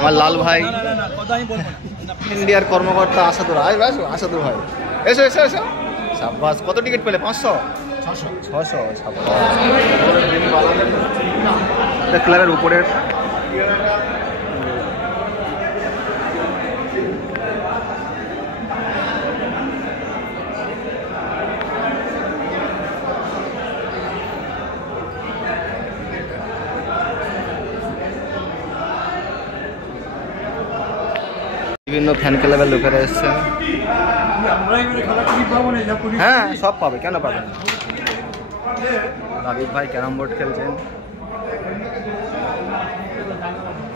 আমার লাল ভাই, ইন্ডিয়ার কর্মকর্তা আসাদুর। আসাদুর ভাই এসো এসো এসো। সাব্বাস, কত টিকিট পেলে? 500 600। ক্লাবের উপরের বিভিন্ন ফ্যান ক্লাবের লোকেরা এসছে। হ্যাঁ, সব পাবে, কেন পাবে না। রাবিব ভাই ক্যারাম বোর্ড খেলছেন,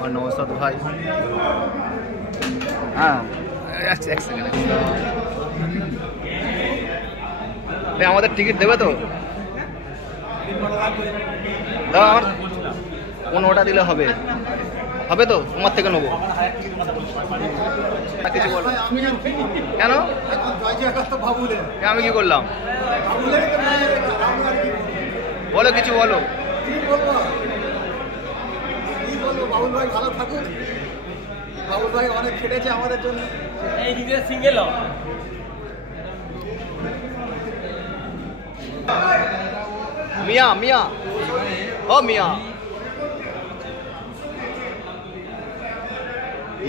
আর নওসাদ ভাই। হ্যাঁ, এক সেকেন্ড, আমাদের টিকিট দেবে তো? দাও, আমার 15টা দিলে হবে, হবে তো? তোমার থেকে নেবো। কিছু বলো। কেন? আমি কি করলাম? বলো, কিছু বলো। বাবুল ভাই ভালো থাকুক। বাবুল ভাই অনেক খেটেছে আমাদের জন্য। এই নিজের সিঙ্গেল মিয়া মিয়া ও মিয়া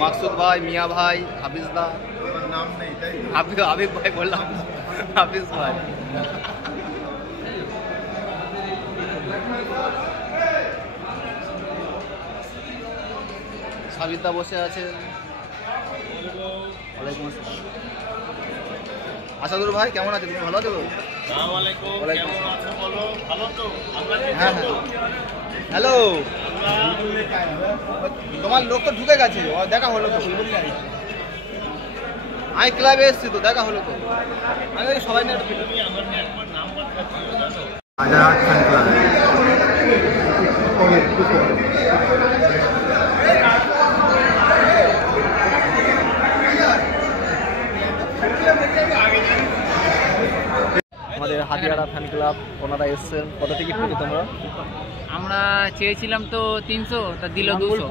মাকসুদ ভাই, মিয়া ভাই, হাফিজ দা, নাম নেই তাই? হাবিব ভাই বললাম, হাফিজ ভাই। সাবিতা বসে আছে। ওয়ালাইকুম আসসালাম। আসাদুর ভাই কেমন আছে? তুমি ভালো আছো? হ্যাঁ হ্যাঁ, হ্যালো। তোমার লোক তো ঢুকে গেছে, দেখা হলো তো। আমি ক্লাবে এসছি তো, দেখা হলো তো। আমি সবাই নিয়ে আমাদের হাতিয়ারা ফ্যান ক্লাব, ওনারা এসছেন। কত টিকিট পেলে তোমরা? আমরা চেয়েছিলাম তো 300, তা দিল 200।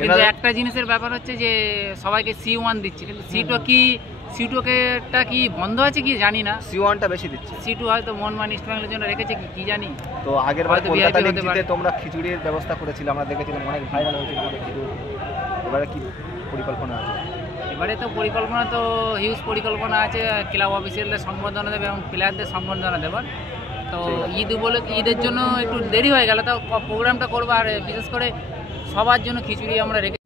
কিন্তু একটা জিনিসের ব্যাপার হচ্ছে যে সবাইকে C1 দিচ্ছে, কিন্তু C2টা কি বন্ধ আছে কি জানি না। C1টা বেশি দিচ্ছে। C2 হয়তো মনমান ইস্ট বেঙ্গলের জন্য রেখেছে কি জানি। তো আগের বার কলকাতা লিগ জিতে তোমরা খিচুড়ির ব্যবস্থা করেছিলে, আমরা দেখেছিলাম, অনেক ভাইরাল হয়েছিল। এবারে কি পরিকল্পনা আছে? এবারে তো পরিকল্পনা তো হিউজ পরিকল্পনা আছে। ক্লাব অফিসিয়ালদের সংবর্ধনা দেবে এবং প্লেয়ারদের সংবর্ধনা দেবার। তো ঈদের জন্য একটু দেরি হয়ে গেল, তো প্রোগ্রামটা করবো। আর বিশেষ করে সবার জন্য খিচুড়ি আমরা রেখে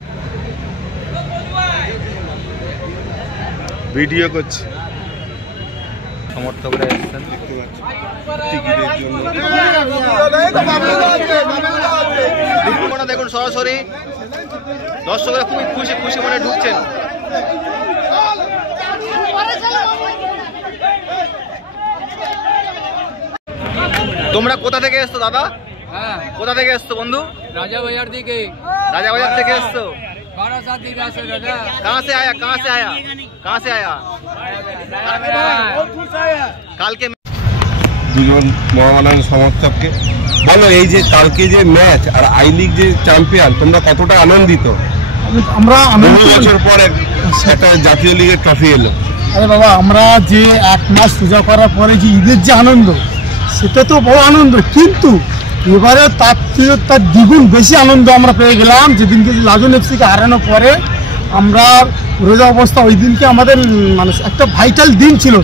ভিডিও করছি। সমর্থকরা এসেছেন দেখুন, সরাসরি দর্শকরা খুবই খুশি খুশি মনে ঢুকছেন। তোমরা কোথা থেকে এসছো দাদা? কোথা থেকে এসছো বন্ধু? রাজাবাজার থেকে। রাজাবাজার থেকে এসছো? कहाँ से आया? কালকে দুজন মহামানব সমর্থককে বলো, এই যে কালকে যে ম্যাচ আর আই লিগ যে চ্যাম্পিয়ন, তোমরা কতটা আনন্দিত? আমরা বছর পর একটা জাতীয় লিগের ট্রফি এলো। আরে বাবা, আমরা যে 1 মাস পূজা করার পরে যে ঈদের যে আনন্দ, সেটা তো বড় আনন্দ, কিন্তু এবারে তার দ্বিগুণ বেশি আনন্দ আমরা পেয়ে গেলাম যেদিনকে লাজন এফসিকে হারানোর পরে। আমরা রোজা অবস্থা, ওই দিনকে আমাদের মানে একটা ভাইটাল দিন ছিল,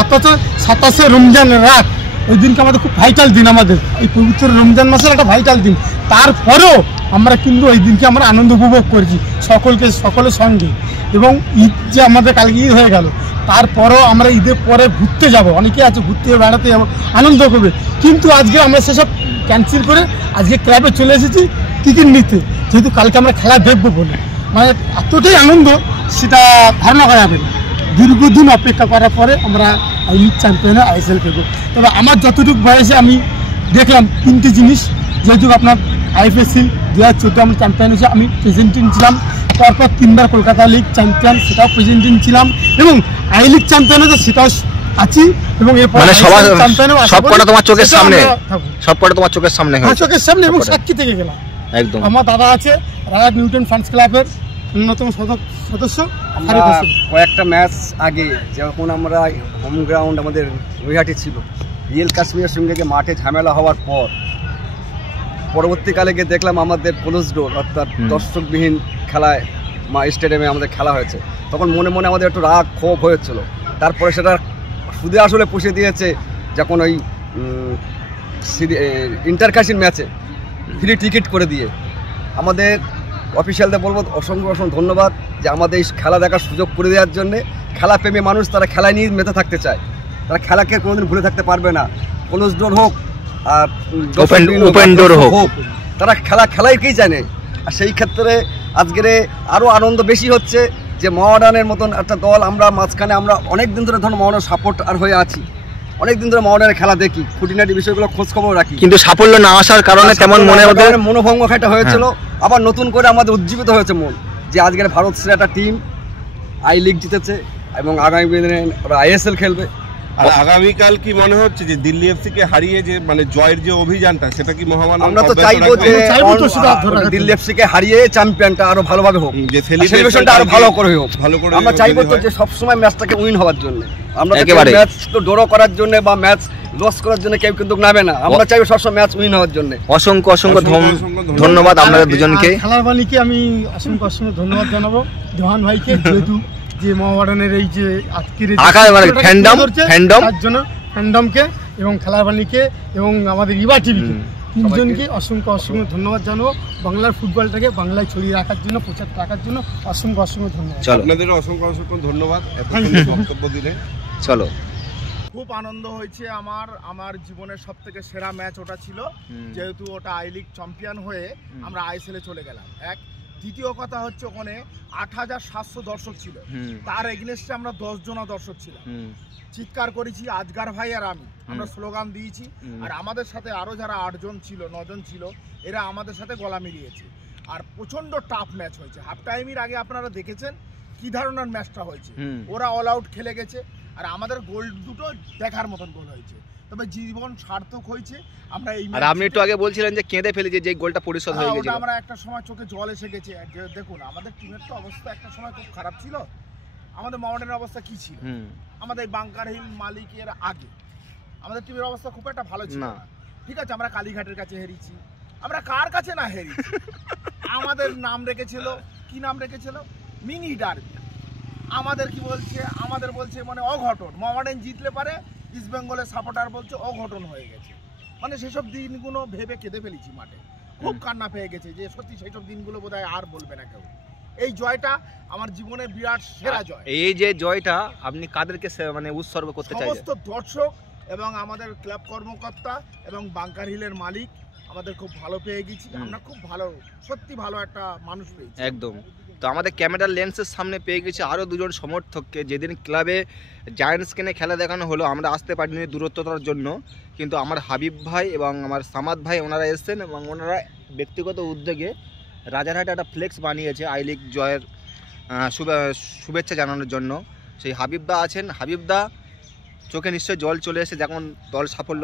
অর্থাৎ 27শে রমজানের রাত। ওই দিনকে আমাদের খুব ভাইটাল দিন, আমাদের এই পবিত্র রমজান মাসের একটা ভাইটাল দিন। তারপরেও আমরা কিন্তু ওই দিনকে আমরা আনন্দ উপভোগ করেছি সকলের সঙ্গে। এবং ঈদ যে আমাদের কালকে ঈদ হয়ে গেল, তারপরেও আমরা ঈদের পরে ঘুরতে যাব, অনেকে আছে ঘুরতে বেড়াতে যাবো, আনন্দ করবে। কিন্তু আজকে আমরা সেসব ক্যান্সেল করে আজকে ক্লাবে চলে এসেছি টিকিট নিতে, যেহেতু কালকে আমরা খেলা দেখবো বলে। মানে এতটাই আনন্দ, সেটা ধারণা করা যাবে না। দীর্ঘদিন অপেক্ষা করার পরে আমরা আই লিগ চ্যাম্পিয়নে ISL খেলবো। তবে আমার যতটুকু বয়সে আমি দেখলাম 3টে জিনিস। যেহেতু আপনার IFSC 2014 আমরা চ্যাম্পিয়ন হয়েছে, আমি প্রেজেন্টিং ছিলাম। পরপর 3বার কলকাতা লিগ চ্যাম্পিয়ন, সেটাও প্রেজেন্টিং ছিলাম। এবং আই লিগ চ্যাম্পিয়ন হয়েছে, সেটাও আছি। এবং সবকটা তোমার চোখের সামনে, সবকটা তোমার চোখের সামনে, চোখের সামনে এবং সাক্ষী থেকে গেলাম। একদম। আমার দাদা আছে রাজা নিউটন ফ্যান্স ক্লাবের অন্যতম সদস্য। আমরা কয়েকটা ম্যাচ আগে যখন আমরা হোম গ্রাউন্ড আমাদের নৈহাটি ছিল, রিয়েল কাশ্মীরের সঙ্গে যে মাঠে ঝামেলা হওয়ার পর পরবর্তীকালে গিয়ে দেখলাম আমাদের ক্লোজ ডোর অর্থাৎ দর্শকবিহীন খেলায় স্টেডিয়ামে আমাদের খেলা হয়েছে। তখন মনে মনে আমাদের একটু রাগ ক্ষোভ হয়েছিল। তারপরে সেটা সুদে আসলে পুষে দিয়েছে যখন ওই ইন্টারকাশির ম্যাচে ফ্রি টিকিট করে দিয়ে আমাদের অফিসিয়ালদের বলবো অসংখ্য অসংখ্য ধন্যবাদ যে আমাদের এই খেলা দেখার সুযোগ করে দেওয়ার জন্যে। খেলাপ্রেমী মানুষ তারা খেলায় নিয়ে মেতে থাকতে চায়, তারা খেলাকে কোনোদিন ভুলে থাকতে পারবে না। ক্লোজ ডোর হোক আর ওপেন ডোর হোক, তারা খেলাইকেই জানে। আর সেই ক্ষেত্রে আজকের আরও আনন্দ বেশি হচ্ছে যে মোহামেডানের মতন একটা দল আমরা মাঝখানে আমরা অনেক দিন ধরে ধরুন মোহামেডান সাপোর্ট আর হয়ে আছি, অনেক দিন ধরে মোহামেডানের খেলা দেখি, খুঁটিনাটি বিষয়গুলো খোঁজ খবর রাখি, কিন্তু সাফল্য না আসার কারণে তেমন মনে মনোভঙ্গ একটা হয়েছিল। আবার নতুন করে আমাদের উজ্জীবিত হয়েছে মন যে আজকের ভারত শ্রেষ্ঠ একটা টিম আই লিগ জিতেছে এবং আগামী দিনে ওরা আইএসএল খেলবে। আর আগামীকাল কি মনে হচ্ছে যে দিল্লি এফসি কে হারিয়ে যে মানে জয়ের যে অভিযানটা সেটা কি মোহামেডান আমরা তো চাইবো যে দিল্লি এফসি কে হারিয়ে চ্যাম্পিয়নটা আরো ভালোভাবে হোক, যে সেলিব্রেশনটা আরো ভালো করে হোক। আমরা চাইবো তো যে সব সময় ম্যাচটাকে উইন হওয়ার জন্য, আমরা ম্যাচ তো ড্র করার জন্য বা ম্যাচ লস করার জন্য কেউ কিন্তু নামে না। আমরা চাইবো সবসময় ম্যাচ উইন হওয়ার জন্য। অসংখ্য অসংখ্য ধন্যবাদ আপনাদের দুজনকে। খেলার মালিককে আমি অসংখ্য অসংখ্য ধন্যবাদ জানাবো, জোহান ভাইকে, যেহেতু যে মোহামেডানের এই যে আজকের তার জন্য ফ্যান্ডমকে এবং খেলার মালিককে এবং আমাদের ইভা টিভিকে তিনজনকে অসংখ্য অসংখ্য ধন্যবাদ জানাবো। বাংলার ফুটবলটাকে বাংলায় ছড়িয়ে রাখার জন্য, প্রচার রাখার জন্য অসংখ্য অসংখ্য ধন্যবাদ। আপনাদের অসংখ্য অসংখ্য ধন্যবাদ বক্তব্য দিলে। চলো, খুব আনন্দ হয়েছে আমার জীবনের সব থেকে সেরা ম্যাচ ওটা ছিল, যেহেতু ওটা আই লিগ চ্যাম্পিয়ন হয়ে আমরা আইএসএল এ চলে গেলাম। দ্বিতীয় কথা হচ্ছে ওখানে ৮৭০০ দর্শক ছিল, তার এগেনস্টে আমরা 10 জনা দর্শক ছিলাম, চিৎকার করেছি আজগার ভাই আর আমরা স্লোগান দিয়েছি। আর আমাদের সাথে আরো যারা 8 জন ছিল 9 জন ছিল, এরা আমাদের সাথে গলা মিলিয়েছে। আর প্রচন্ড টাফ ম্যাচ হয়েছে। হাফ টাইমের আগে আপনারা দেখেছেন কি ধরনের ম্যাচটা হয়েছে, ওরা অল আউট খেলে গেছে আর আমাদের গোল দুটো দেখার মতন গোল হয়েছে। তবে জীবন সার্থক হয়েছে। আমরা এই আর আপনি একটু আগে বলছিলেন যে কেঁদে ফেলেছে যে গোলটা পরিশোধ হয়ে গেছে, আমরা একটা সময় চোখে জল এসে গেছে। দেখুন আমাদের টিমের তো অবস্থা একটা সময় খুব খারাপ ছিল। আমাদের মোহামেডানের অবস্থা কি ছিল, আমাদের বাংকার হিল মালিকের আগে আমাদের টিমের অবস্থা খুব একটা ভালো ছিল না। ঠিক আছে, আমরা কালীঘাটের কাছে হেরেছি, আমরা কার কাছে না হেরেছি, আমাদের নাম রেখেছিল কি নাম রেখেছিল মিনি ডার্বি। আমাদের কি বলছে, আমাদের বলছে মানে অঘটন। মোহামেডান জিতলে পারে ইস্ট বেঙ্গলের সাপোর্টার বলছে অঘটন হয়ে গেছে। মানে সেসব দিনগুলো ভেবে কেঁদে ফেলেছি মাঠে, খুব কান্না পেয়ে গেছে যে সত্যি সেইসব দিনগুলো বোধহয় আর বলবে না কেউ। এই জয়টা আমার জীবনে বিরাট সেরা জয়। এই যে জয়টা আপনি কাদেরকে মানে উৎসর্গ করতে চাইছেন? সমস্ত দর্শক এবং আমাদের ক্লাব কর্মকর্তা এবং বাংকার হিলের মালিক আমাদের খুব ভালো পেয়ে গেছি। আমরা খুব ভালো, সত্যি ভালো একটা মানুষ পেয়েছি একদম। তো আমাদের ক্যামেরার লেন্সের সামনে পেয়ে গেছে আরও 2 জন সমর্থককে। যেদিন ক্লাবে জায়ান্টসকে খেলা দেখানো হলো আমরা আসতে পারিনি দূরত্বতার জন্য, কিন্তু আমার হাবিব ভাই এবং আমার সামাদ ভাই ওনারা এসেছেন এবং ওনারা ব্যক্তিগত উদ্যোগে রাজারহাটে একটা ফ্লেক্স বানিয়েছে আই লিগ জয়ের শুভেচ্ছা জানানোর জন্য। সেই হাবিবদা আছেন। হাবিবদা, চোখে নিশ্চয়ই জল চলে এসে যখন দল সাফল্য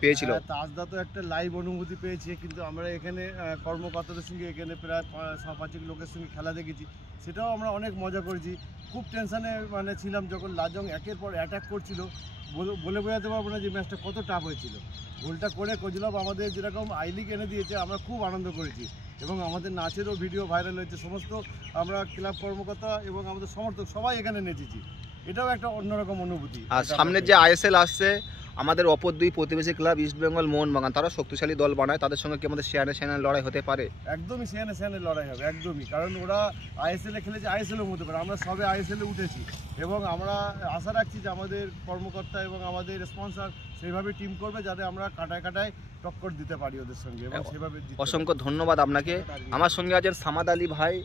পেয়েছিল। তাজদা তো একটা লাইভ অনুভূতি পেয়েছি, কিন্তু আমরা এখানে কর্মকর্তাদের সঙ্গে এখানে প্রায় 5-6 লোকের সঙ্গে খেলা দেখেছি, সেটাও আমরা অনেক মজা করেছি। খুব টেনশানে মানে ছিলাম যখন লাজং একের পর অ্যাটাক করছিল, বলে বোঝাতে পারবো না যে ম্যাচটা কত টাফ হয়েছিল। গোলটা করে কজলভ আমাদের যেরকম আই লিগ এনে দিয়েছে, আমরা খুব আনন্দ করেছি এবং আমাদের নাচেরও ভিডিও ভাইরাল হয়েছে। সমস্ত আমরা ক্লাব কর্মকর্তা এবং আমাদের সমর্থক সবাই এখানে নেচেছি, এটাও একটা অন্যরকম অনুভূতি। আর সামনের যে আইএসএল আসছে, আমাদের অপর 2 প্রতিবেশী ক্লাব ইস্ট বেঙ্গল মোহনবাগান, তারা শক্তিশালী দল বানায়, তাদের সঙ্গে কি আমাদের সেয়ানে লড়াই হতে পারে? একদমই সেয়ানে লড়াই হবে, একদমই। কারণ ওরা আইএসএল এ খেলেছে, আইএসএলও হতে পারে। আমরা সবে আইএসএল এ উঠেছি এবং আমরা আশা রাখছি যে আমাদের কর্মকর্তা এবং আমাদের স্পন্সর সেইভাবে টিম করবে যাতে আমরা কাটায় কাটায় টক্কর দিতে পারি ওদের সঙ্গে এবং সেভাবে। অসংখ্য ধন্যবাদ আপনাকে। আমার সঙ্গে আছেন সামাদ আলী ভাই।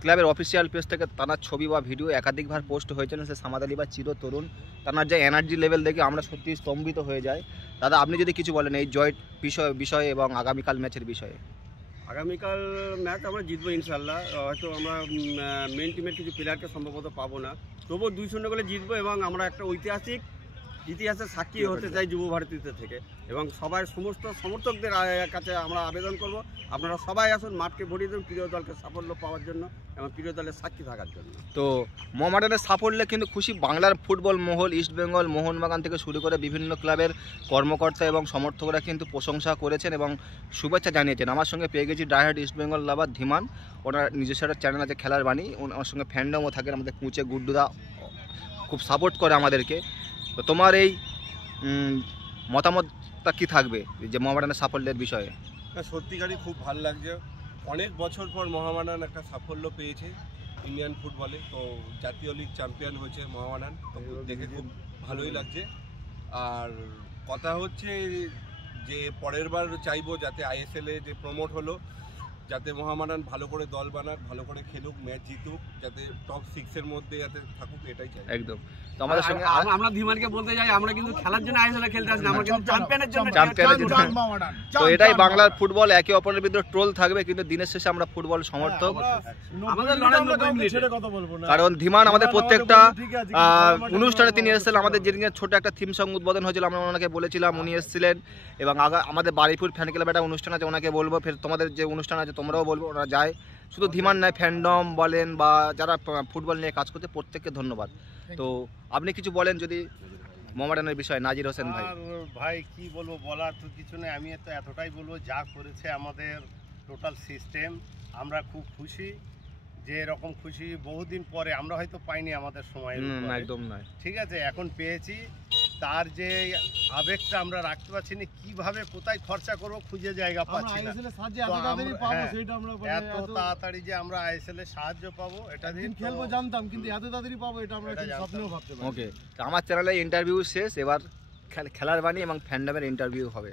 ক্লাবের অফিসিয়াল পেজ থেকে তার ছবি বা ভিডিও একাধিকবার পোস্ট হয়েছেন। সে সামাদ আলী বা চিরতরুণ, তার যে এনার্জি লেভেল দেখে আমরা সত্যি স্তম্ভিত হয়ে যাই। দাদা, আপনি যদি কিছু বলেন এই জয় বিষয়ে এবং আগামীকাল ম্যাচের বিষয়ে। আগামীকাল ম্যাচ আমরা জিতবো ইনশাল্লাহ। হয়তো আমরা মেন টিমের কিছু প্লেয়ারকে সম্ভবত পাবো না, তবুও 2-0 গোলে জিতবো এবং আমরা একটা ঐতিহাসিক ইতিহাসের সাক্ষী হতে চাই যুব ভারতীতে থেকে, এবং সবাই সমস্ত সমর্থকদের কাছে আমরা আবেদন করব আপনারা সবাই আসুন, মাঠকে ভরিয়ে দেন প্রিয় দলকে সাফল্য পাওয়ার জন্য এবং প্রিয় দলের সাক্ষী থাকার জন্য। তো মোহামেডানের সাফল্যে কিন্তু খুশি বাংলার ফুটবল মহল, ইস্টবেঙ্গল, মোহনবাগান থেকে শুরু করে বিভিন্ন ক্লাবের কর্মকর্তা এবং সমর্থকরা কিন্তু প্রশংসা করেছেন এবং শুভেচ্ছা জানিয়েছেন। আমার সঙ্গে পেয়ে গেছি ডাইহার্ড ইস্টবেঙ্গল লাভার ধীমান, ওনার নিজস্ব একটা চ্যানেল আছে খেলার বাণী, আমার সঙ্গে ফ্যান্ডমও থাকেন, আমাদের কুঁচে গুড্ডুদা খুব সাপোর্ট করে আমাদেরকে। তো তোমার এই মতামতটা কি থাকবে যে মোহামেডানের সাফল্যের বিষয়ে? সত্যিকারই খুব ভালো লাগছে, অনেক বছর পর মোহামেডান একটা সাফল্য পেয়েছে ইন্ডিয়ান ফুটবলে। তো জাতীয় লিগ চ্যাম্পিয়ন হয়েছে মোহামেডান, তো দেখে খুব ভালোই লাগছে। আর কথা হচ্ছে যে পরের বার চাইবো যাতে আইএসএলে যে প্রমোট হলো, যাতে মোহামেডান ভালো করে দল বানাক, ভালো করে খেলুক, ম্যাচ জিতুক, যাতে টপ 6-এর মধ্যে যাতে থাকুক, এটাই চাই। একদম। তো আমাদের সঙ্গে আমরা ধীমানকে বলতে যাই, আমরা কিন্তু খেলার জন্য আইএসএলে খেলতে আসি না, আমরা কিন্তু চ্যাম্পিয়নের জন্য। তো এটাই বাংলার ফুটবল, একে অপরের ভিতরে ট্রোল থাকবে কিন্তু দিনের শেষে আমরা ফুটবল সমর্থক। আমাদের লড়াই 90 মিনিট, কারণ ধীমান আমাদের প্রত্যেকটা অনুষ্ঠানে তিনি এসেছিলেন। আমাদের যেদিকে ছোট একটা থিম সং উদ্বোধন হয়েছিল আমরা ওনাকে বলেছিলাম, উনি এসেছিলেন। এবং আমাদের বারুইপুর ফ্যান ক্লাবে একটা অনুষ্ঠান আছে, ওনাকে বলবো, ফের তোমাদের যে অনুষ্ঠান আছে তোমরাও বলবো, ওরা যায়। শুধু ধীমান নয়, ফ্যান্ডম বলেন বা যারা ফুটবল নিয়ে কাজ করতে প্রত্যেককে ধন্যবাদ। তো আপনি কিছু বলেন যদি মোহামেডানের বিষয়ে, নাজির হোসেন ভাই। ভাই কি বলবো, বলার তো কিছু নেই, আমি তো এতটাই বলবো যা করেছে আমাদের টোটাল সিস্টেম, আমরা খুব খুশি। যে এরকম খুশি বহুদিন পরে আমরা হয়তো পাইনি আমাদের সময়, একদম নয়, ঠিক আছে, এখন পেয়েছি। তার যে আবেগটা আমরা রাখতে পারছি না, কিভাবে কোথায় খরচা করবো খুঁজে জায়গা পাচ্ছি না। এত তাড়াতাড়ি যে আমরা আইএসএল এর সাহায্য পাবো, এটা দিন খেলবো জানতাম, কিন্তু এত তাড়াতাড়ি পাবো এটা আমরা স্বপ্নেও ভাবতে পারি। ওকে, তো আমার চ্যানেলে ইন্টারভিউ শেষ, এবার খেলার বাণী এবং ফ্যান্ডমের ইন্টারভিউ হবে।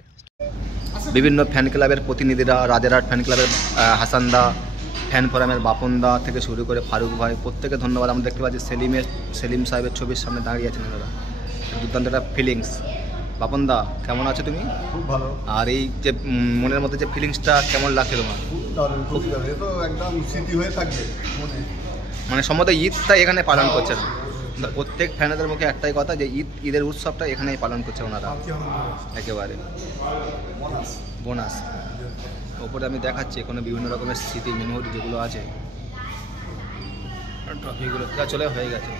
বিভিন্ন ফ্যান ক্লাবের প্রতিনিধিরা, রাজারহাট ফ্যান ক্লাবের হাসানদা, ফ্যান ফোরামের বাপনদা থেকে শুরু করে ফারুক ভাই, প্রত্যেকে ধন্যবাদ। আমরা দেখতে পাচ্ছি সেলিম সাহেবের ছবির সামনে দাঁড়িয়ে আছেন ওনারা, দুর্দান্ত একটা ফিলিংস। বাপনদা কেমন আছো তুমি? খুব ভালো। আর এই যে মনের মধ্যে যে ফিলিংসটা কেমন লাগছে তোমার? খুব দারুণ, এ তো একদম স্মৃতি হয়ে থাকবে মনে। মানে সম্ভবত ঈদটা এখানে পালন করছে না, প্রত্যেক ফ্যানেদের মুখে একটাই কথা যে ঈদের উৎসবটা এখানেই পালন করছে ওনারা একেবারে। বোনাস ওপরে আমি দেখাচ্ছি এখানে বিভিন্ন রকমের স্মৃতি মেমোরি যেগুলো আছে, ট্রফিগুলো চলে হয়ে গেছে।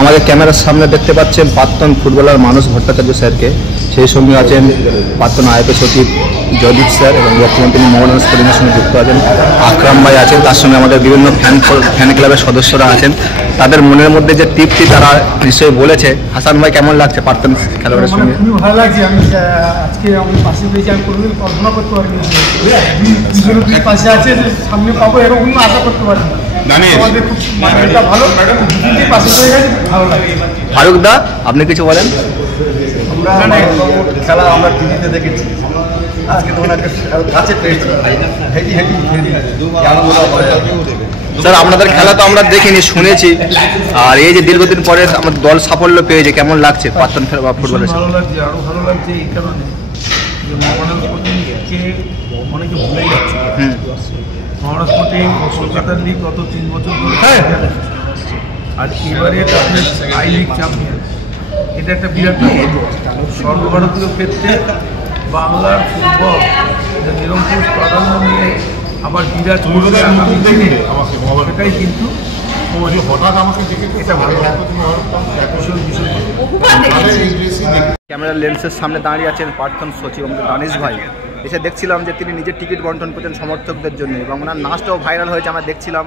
আমাদের ক্যামেরার সামনে দেখতে পাচ্ছেন প্রাক্তন ফুটবলার মানস ভট্টাচার্য স্যারকে, সেই সঙ্গে আছেন প্রাক্তন আইএফএ সচিব জয়দীপ স্যার এবং বর্তমান তিনি মোহামেডান স্পোর্টিংয়ের সঙ্গে যুক্ত আছেন আকরাম ভাই আছেন, তার সঙ্গে আমাদের বিভিন্ন ফ্যান ক্লাবের সদস্যরা আছেন। তাদের মনের মধ্যে যে তৃপ্তি তারা নিশ্চয়ই বলেছে। হাসান ভাই কেমন লাগছে প্রাক্তন খেলোয়াড়ের সঙ্গে? খুবই ভালো লাগছে, আমি আজকে আমি পাশে পেয়েছি, আমি কোনোদিন কল্পনা করতে পারিনি দুই পাশে আছে, সামনে পাবো এরকম আশা করতে পারি না। ফারুক দা আপনি কিছু বলেন? খেলা আমরা টিভিতে দেখেছি, আজকে তো ওনাকে কাছে পেয়েছি, স্যার আপনাদের খেলা তো আমরা দেখিনি, শুনেছি, আর এই যে দীর্ঘদিন পরে আমাদের দল সাফল্য পেয়েছে, কেমন লাগছে প্রাক্তন ফুটবলের? ভালো লাগছে, আরো ভালো লাগছে এই কারণে যে মোহামেডান স্পোর্টিংকে অনেকে ভুলে যাচ্ছে। মোহামেডান স্পোর্টিং কলকাতার লিগ গত 3 বছর ধরে, আর এবারে আই লিগ চ্যাম্পিয়ন, এটা একটা বিরাট ব্যাপার। সর্বভারতীয় ক্ষেত্রে বাংলার ফুটবল নিরঙ্কুশ প্রাধান্য নিয়ে আবার বিরাট সেটাই কিন্তু হঠাৎ আমাকে এটা ভালো ক্যামেরা লেন্সের সামনে দাঁড়িয়ে আছেন প্রাক্তন সচিব আমাদের দানিশ ভাই। এসে দেখছিলাম যে তিনি নিজে টিকিট বন্টন করছেন সমর্থকদের জন্য এবং ওনার নাচটাও ভাইরাল হয়েছে, আমরা দেখছিলাম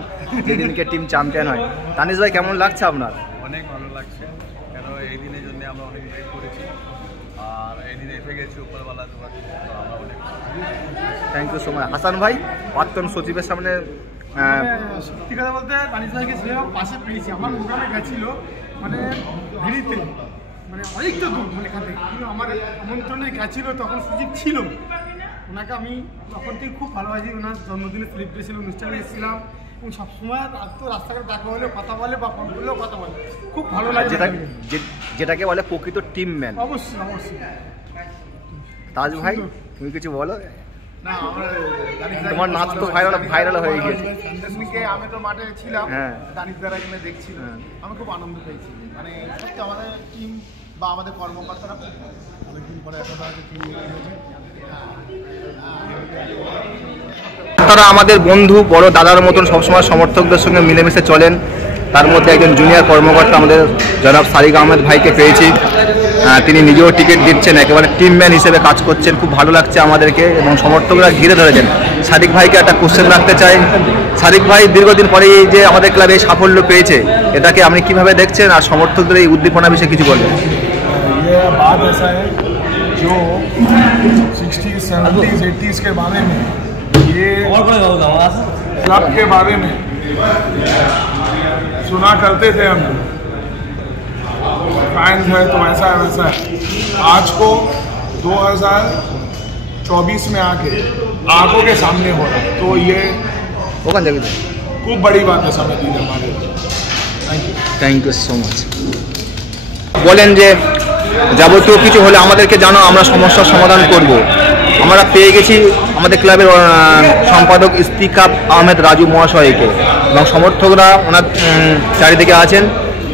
যেদিনকে টিম চ্যাম্পিয়ন হয়। দানিশ ভাই কেমন লাগছে আপনার? অনেক ভালো লাগছে, কেন এই দিনের জন্য আমরা অনেক ওয়েট করেছি, আর এই দিনে এসে গেছি উপরওয়ালা আমরা অনেক। Thank you so much. Hasan ভাই প্রাক্তন সচিবের সামনে সত্যি কথা বলতে দানিশ ভাইকে সেরকম পাশে পেয়েছি, আমার মোটামে গেছিল মানে ভিড়িতে, মানে অনেকটা দূর, মানে এখান থেকে, কিন্তু আমার আমন্ত্রণে গেছিলো, তখন সুযোগ ছিল। ওনাকে আমি তখন থেকে খুব ভালোবাসি, ওনার জন্মদিনে সেলিব্রেশন অনুষ্ঠানে এসেছিলাম এবং সবসময় তো রাস্তাঘাটে দেখা হলে কথা বলে বা ফোন করলেও কথা বলে, খুব ভালো লাগে। যেটাকে বলে প্রকৃত টিম ম্যান। অবশ্যই অবশ্যই। তাজ ভাই তুমি কিছু বলো? না আমরা তোমার নাচ তো ভাইরাল হয়ে গেছে। শেষদিকে আমি তো মাঠে ছিলাম, হ্যাঁ। দানিশ দ্বারা এখানে দেখছিলাম, আমি খুব আনন্দ পেয়েছি। মানে সত্যি আমাদের টিম বা আমাদের কর্মকর্তারা খুব অনেকদিন পরে একটা টিম হয়েছে। তারা আমাদের বন্ধু, বড় দাদার মতন সবসময় সমর্থকদের সঙ্গে মিলেমিশে চলেন। তার মধ্যে একজন জুনিয়র কর্মকর্তা আমাদের জনাব সারিক আহমেদ ভাইকে পেয়েছি। তিনি নিজেও টিকিট দিচ্ছেন, একেবারে টিম ম্যান হিসেবে কাজ করছেন, খুব ভালো লাগছে আমাদেরকে এবং সমর্থকরা ঘিরে ধরেছেন। সারিক ভাইকে একটা কোশ্চেন রাখতে চাই। সারিক ভাই, দীর্ঘদিন পরে এই যে আমাদের ক্লাবে সাফল্য পেয়েছে, এটাকে আপনি কিভাবে দেখছেন আর সমর্থকদের এই উদ্দীপনা বিষয়ে কিছু বলবেন? ये बात ऐसा है जो 60s 70s 80s के बारे में, ये क्लब के बारे में सुना करते थे हम, फैंस है तो ऐसा है वैसा है। आज को 2024 में आके आंखों के सामने हो रहा है, तो ये खूब बड़ी बात है समिति ने हमारे लिए। Thank you so much. বলেন যে যাবতীয় কিছু হলে আমাদেরকে জানো, আমরা সমস্যার সমাধান করব। আমরা পেয়ে গেছি আমাদের ক্লাবের সম্পাদক ইস্তিকাব আহমেদ রাজু মহাশয়কে এবং সমর্থকরা ওনার চারিদিকে আছেন।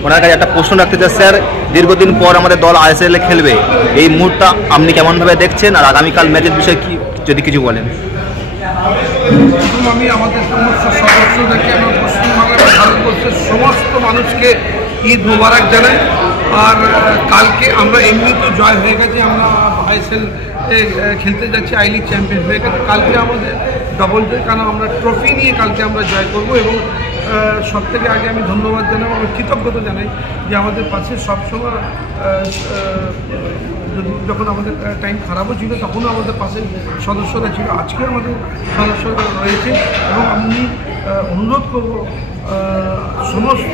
ওনার কাছে একটা প্রশ্ন রাখতে চাই, স্যার, দীর্ঘদিন পর আমাদের দল আইএসএল খেলবে, এই মুহূর্তটা আপনি কেমনভাবে দেখছেন আর আগামীকাল ম্যাচের বিষয়ে কি যদি কিছু বলেন? আমি আমাদের সমস্ত সদস্যদেরকে আমার পশ্চিমবাংলার ভারতবর্ষের সমস্ত মানুষকে ঈদ মোবারক জানাই। আর কালকে আমরা এমনি তো জয় হয়ে গেছে, আমরা আইএসএল খেলতে যাচ্ছি, আই লিগ চ্যাম্পিয়ন হয়ে গেছে। কালকে আমাদের ডবল জয়, কারণ আমরা ট্রফি নিয়ে কালকে আমরা জয় করব। এবং সব থেকে আগে আমি ধন্যবাদ জানাবো, আমি কৃতজ্ঞতা জানাই যে আমাদের পাশে সবসময় যখন আমাদের টাইম খারাপও ছিল তখনও আমাদের পাশে সদস্যরা ছিল, আজকেও আমাদের সদস্যরা রয়েছে। এবং আমি অনুরোধ করব সমস্ত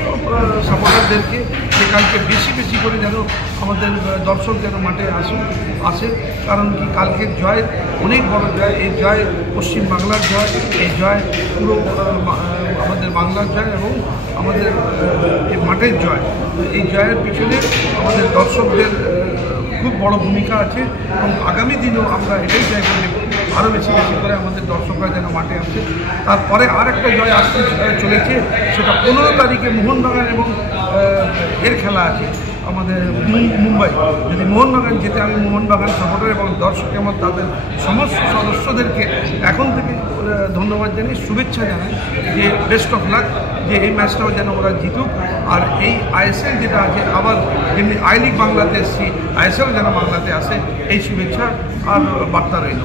সাপোর্টারদেরকে যে কালকে বেশি বেশি করে যেন আমাদের দর্শক যেন মাঠে আসে, কারণ কি কালকের জয় অনেক বড় জয়। এই জয় পশ্চিমবাংলার জয়, এই জয় পুরো আমাদের বাংলার জয় এবং আমাদের মাঠের জয়। এই জয়ের পিছনে আমাদের দর্শকদের খুব বড় ভূমিকা আছে এবং আগামী দিনেও আমরা এটাই চাইব যে আরও বেশি বেশি করে আমাদের দর্শকরা যেন মাঠে আসে। তারপরে আর একটা জয় আসতে চলেছে, সেটা 15 তারিখে মোহনবাগান এবং এর খেলা আছে আমাদের মুম্বাই। যদি মোহনবাগান জেতে, আমি মোহনবাগান সাপোর্টার এবং দর্শক এবং তাদের সমস্ত সদস্যদেরকে এখন থেকে ধন্যবাদ জানাই, শুভেচ্ছা জানাই যে বেস্ট অফ লাক, যে এই ম্যাচটাও যেন ওরা জিতুক। আর এই আইএসএল যেটা আছে, আবার যেমনি আই লিগ বাংলাতে এসেছি, আইএসএল যেন বাংলাতে আসে, এই শুভেচ্ছা আর বার্তা রইল।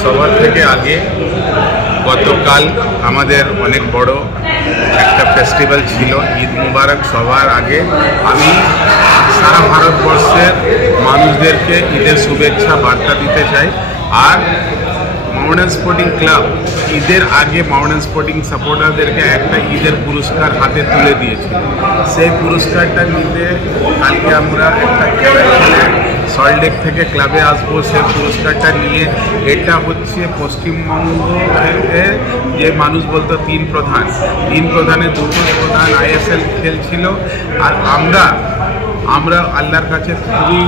সবার থেকে আগে গতকাল আমাদের অনেক বড় একটা ফেস্টিভ্যাল ছিল, ঈদ মুবারক। সবার আগে আমি সারা ভারতবর্ষের মানুষদেরকে ঈদের শুভেচ্ছা বার্তা দিতে চাই। আর মাউন্টেন স্পোর্টিং ক্লাব ঈদের আগে মাউন্টেন স্পোর্টিং সাপোর্টারদেরকে একটা ঈদের পুরস্কার হাতে তুলে দিয়েছিল। সেই পুরস্কারটা নিতে কালকে আমরা একটা খেলা খেলে সল্টলেক থেকে ক্লাবে আসবো। সেই পুরস্কারটা নিয়ে, এটা হচ্ছে পশ্চিমবঙ্গ থেকে যে মানুষ বলতো তিন প্রধানের দুটো প্রধান আইএসএল খেলছিল। আর আমরা আল্লাহর কাছে খুবই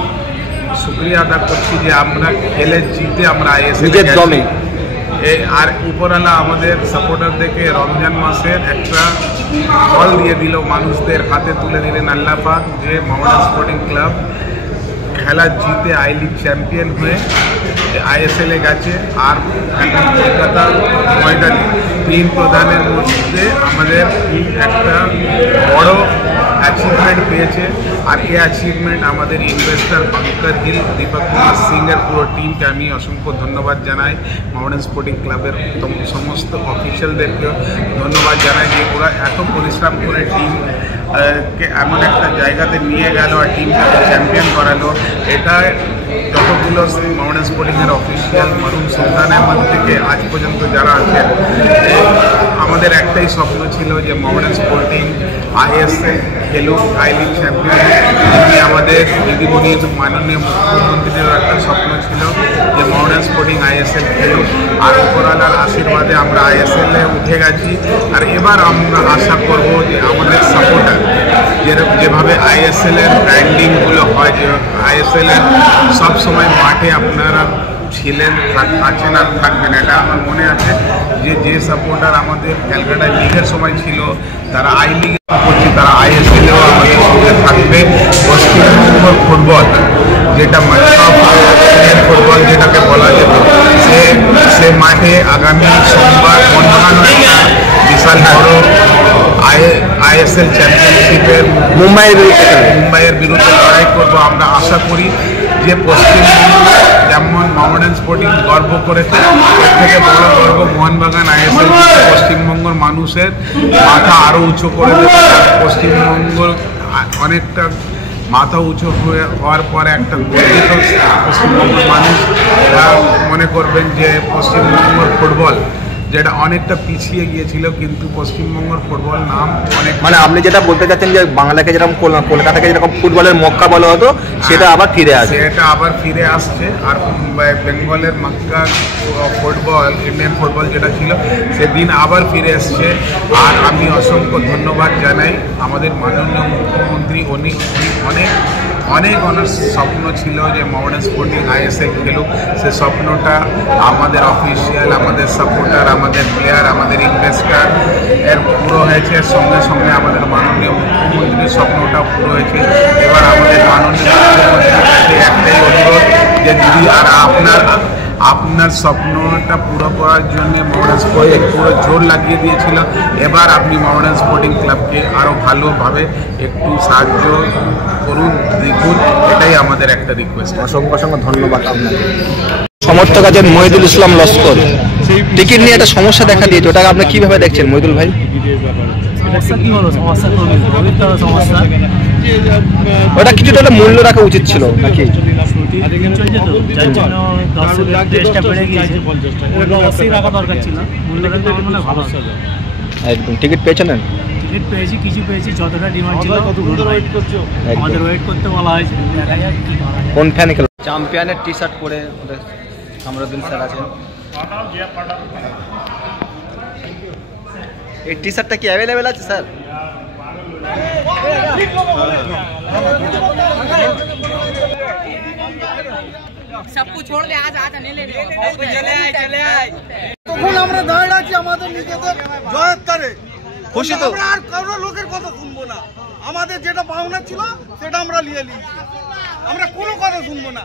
শুক্রিয়া আদা করছি যে আমরা খেলে জিতে আমরা আইএসএল জমে। আর উপরওয়ালা আমাদের সাপোর্টারদেরকে রমজান মাসের একটা ফল দিয়ে দিল, মানুষদের হাতে তুলে দিলেন আল্লাহ পাক, যে মাউন্টেন স্পোর্টিং ক্লাব খেলা জিতে আই লিগ চ্যাম্পিয়ন হয়ে আইএসএলে গেছে। আর কলকাতা ময়দানে তিন প্রধানের মধ্যে আমাদের একটা বড় অ্যাচিভমেন্ট পেয়েছে। আর এই অ্যাচিভমেন্ট আমাদের investor Bunker Hill, Deepak Kumar সিংয়ের পুরো টিমকে আমি অসংখ্য ধন্যবাদ জানাই। মাউন্টেন স্পোর্টিং ক্লাবের সমস্ত অফিসিয়ালদেরকেও ধন্যবাদ জানাই যে ওরা এত পরিশ্রম করে টিমকে এমন একটা জায়গাতে নিয়ে গেল আর টিমটাকে চ্যাম্পিয়ন করালো। এটা যতগুলো মাউন্টেন স্পোর্টিংয়ের অফিসিয়াল মরুম সুলতান আহমদ থেকে আজ পর্যন্ত যারা আছেন, আমাদের একটাই স্বপ্ন ছিল যে মাউন্টেন স্পোর্টিং আইএসএল খেলুক, আই লিগ চ্যাম্পিয়ন। আমাদের দিদিমণি মাননীয় মুখ্যমন্ত্রীরও একটা স্বপ্ন ছিল যে মাউন্টেন স্পোর্টিং আইএসএল খেলুক। আর উপরওয়ালার আশীর্বাদে আমরা আইএসএলে উঠে গেছি। আর এবার আমরা আশা করব যে আমাদের সাপোর্টার যেভাবে আইএসএল এর ব্র্যান্ডিংগুলো হয়, যে আইএসএল এর সবসময় মাঠে আপনারা ছিলেন, আছেন আর থাকবেন, এটা আমার মনে আছে। যে সাপোর্টার আমাদের ক্যালকাটা লিগের সময় ছিল, তারা আই লিগে করছে, তারা আইএসএলেও আমাদের সঙ্গে থাকবে। পশ্চিমবঙ্গ ফুটবল যেটা ফুটবল যেটাকে বলা যেত, সে মাঠে আগামী সোমবার মোহনবাগান বিশাল বড় আইএসএল চ্যাম্পিয়নশিপের মুম্বাইয়ের বিরুদ্ধে লড়াই করব। আমরা আশা করি যে পশ্চিমবঙ্গ যেমন মোহামেডান স্পোর্টিং গর্ব করেছে, এর থেকে বড় গর্ব মোহনবাগান আইএসএল পশ্চিমবঙ্গের মানুষের মাথা আরও উঁচু করে দেবে। পশ্চিমবঙ্গ অনেকটা মাথা উঁচু হওয়ার পরে একটা গর্বিত পশ্চিমবঙ্গের মানুষ মনে করবেন যে পশ্চিমবঙ্গের ফুটবল যেটা অনেকটা পিছিয়ে গিয়েছিল, কিন্তু পশ্চিমবঙ্গের ফুটবল নাম অনেক, মানে আপনি যেটা বলতে চাচ্ছেন যে বাংলাকে যেরকম কলকাতাকে যেরকম ফুটবলের মক্কা বলা হতো, সেটা আবার ফিরে আসছে, সেটা আবার ফিরে আসছে। আর বেঙ্গলের মক্কা ফুটবল, ইন্ডিয়ান ফুটবল যেটা ছিল, সেদিন আবার ফিরে এসছে। আর আমি অসংখ্য ধন্যবাদ জানাই আমাদের মাননীয় মুখ্যমন্ত্রী। অনেক স্বপ্ন ছিল যে মোহামেডান স্পোর্টিং আইএসএল খেলুক, সে স্বপ্নটা আমাদের অফিসিয়াল, আমাদের সাপোর্টার, আমাদের প্লেয়ার, আমাদের ইনভেস্টার এর পুরো হয়েছে। সঙ্গে সঙ্গে আমাদের মাননীয় মুখ্যমন্ত্রীর স্বপ্নটা পুরো হয়েছে। এবার আমাদের মাননীয় মুখ্যমন্ত্রীর কাছে একটাই অনুরোধ যে যদি আর আপনার স্বপ্নটা পুরো করার জন্য মোহামেডান স্পোর্টিং পুরো জোর লাগিয়ে দিয়েছিল, এবার আপনি মোহামেডান স্পোর্টিং ক্লাবকে আরও ভালোভাবে একটু সাহায্য করুন, দেখুন, এটাই আমাদের একটা রিকোয়েস্ট। অসংখ্য ধন্যবাদ আপনাকে। সমর্থক আছেন মহিদুল ইসলাম লস্কর, টিকিট নিয়ে একটা সমস্যা দেখা দিয়েছে, ওটাকে আপনি কিভাবে দেখছেন মহিদুল ভাই? ওটা কিছুটা একটা মূল্য রাখা উচিত ছিল নাকি? একদম টিকিট পেয়েছেন? টিকিট পেয়েছি, কিছু পেয়েছি, যতটা ডিমান্ড ছিল আমাদের ওয়েট করতে বলা হয়েছে। কোন ফ্যান খেলো? চ্যাম্পিয়নের টি শার্ট পরে কামরুদ্দিন স্যার আছেন। এই টি শার্টটা কি অ্যাভেলেবেল আছে স্যার? सबको छोड़ दे, आज नहीं ले তখন আমরা দাঁড়িয়ে আছি আমাদের নিজেদের জয়ের তারে, খুশি তো? আমরা আর কারো লোকের কথা শুনবো না, আমাদের যেটা পাওনা ছিল সেটা আমরা নিয়ে নিয়েছি, আমরা কোনো কথা শুনবো না।